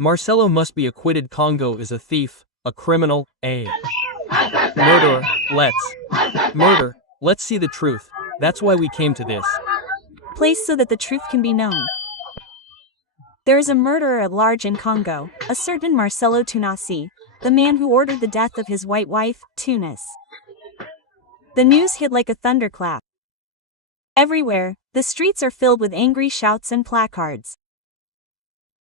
Marcello must be acquitted. Congo is a thief, a criminal, a murderer. Murder. Let's see the truth. That's why we came to this place so that the truth can be known. There is a murderer at large in Congo, a certain Marcello Tunasi, the man who ordered the death of his white wife, Tunis. The news hit like a thunderclap. Everywhere, the streets are filled with angry shouts and placards.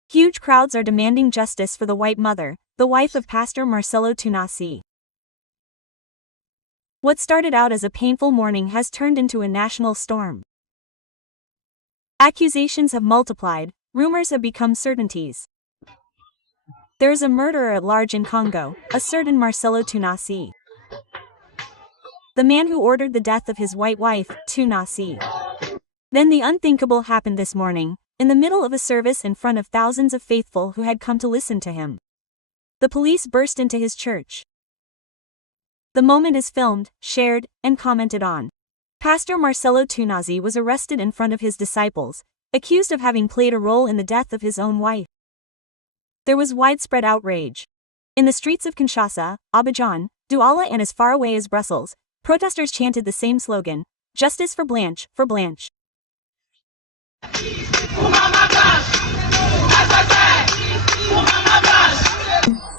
Huge crowds are demanding justice for the white mother, the wife of Pasteur Marcello Tunasi. What started out as a painful mourning has turned into a national storm. Accusations have multiplied, rumors have become certainties. There is a murderer at large in Congo, a certain Marcello Tunasi. The man who ordered the death of his white wife, Tunasi. Then the unthinkable happened this morning, in the middle of a service in front of thousands of faithful who had come to listen to him. The police burst into his church. The moment is filmed, shared, and commented on. Pastor Marcello Tunasi was arrested in front of his disciples, accused of having played a role in the death of his own wife. There was widespread outrage. In the streets of Kinshasa, Abidjan, Douala and as far away as Brussels, protesters chanted the same slogan, "Justice for Blanche, for Blanche."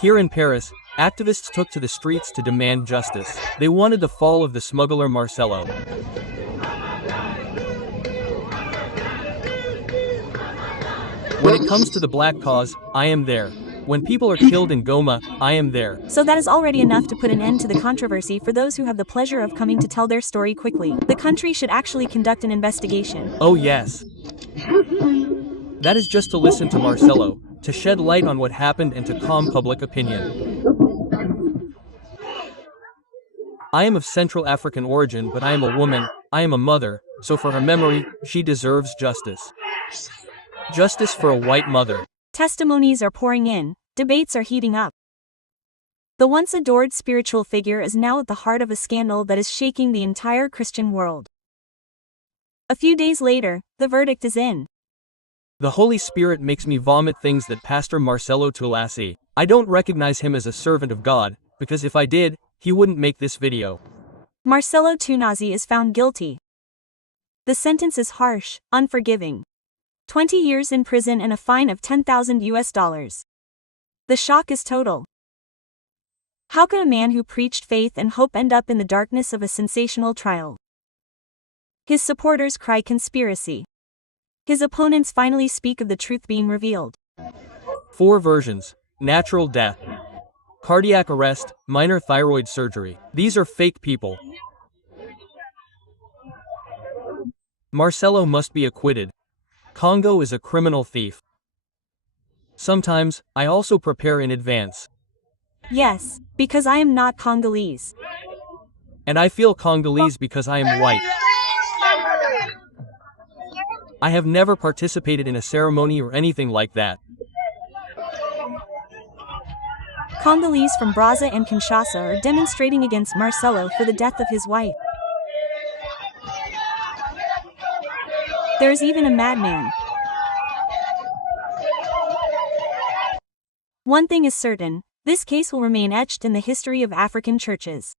Here in Paris, activists took to the streets to demand justice. They wanted the fall of the smuggler Marcello. When it comes to the black cause, I am there. When people are killed in Goma, I am there. So that is already enough to put an end to the controversy for those who have the pleasure of coming to tell their story quickly. The country should actually conduct an investigation. Oh yes. That is just to listen to Marcello, to shed light on what happened and to calm public opinion. I am of Central African origin, but I am a woman, I am a mother, so for her memory, she deserves justice. Justice for a white mother. Testimonies are pouring in, debates are heating up. The once adored spiritual figure is now at the heart of a scandal that is shaking the entire Christian world. A few days later, the verdict is in. The Holy Spirit makes me vomit things that Pastor Marcello Tunasi. I don't recognize him as a servant of God, because if I did, he wouldn't make this video. Marcello Tunasi is found guilty. The sentence is harsh, unforgiving. 20 years in prison and a fine of $10,000. The shock is total. How could a man who preached faith and hope end up in the darkness of a sensational trial? His supporters cry conspiracy. His opponents finally speak of the truth being revealed. 4 versions: natural death, cardiac arrest, minor thyroid surgery. These are fake people. Marcello must be acquitted. Congo is a criminal thief. Sometimes, I also prepare in advance. Yes, because I am not Congolese. And I feel Congolese because I am white. I have never participated in a ceremony or anything like that. Congolese from Brazza and Kinshasa are demonstrating against Marcello for the death of his wife. There is even a madman. One thing is certain, this case will remain etched in the history of African churches.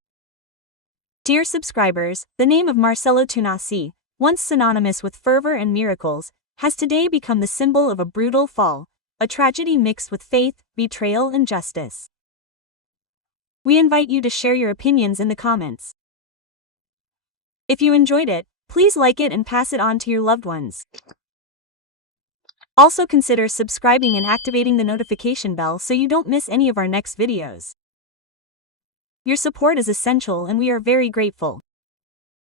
Dear subscribers, the name of Marcello Tunasi, once synonymous with fervor and miracles, has today become the symbol of a brutal fall, a tragedy mixed with faith, betrayal and justice. We invite you to share your opinions in the comments. If you enjoyed it, please like it and pass it on to your loved ones. Also consider subscribing and activating the notification bell so you don't miss any of our next videos. Your support is essential and we are very grateful.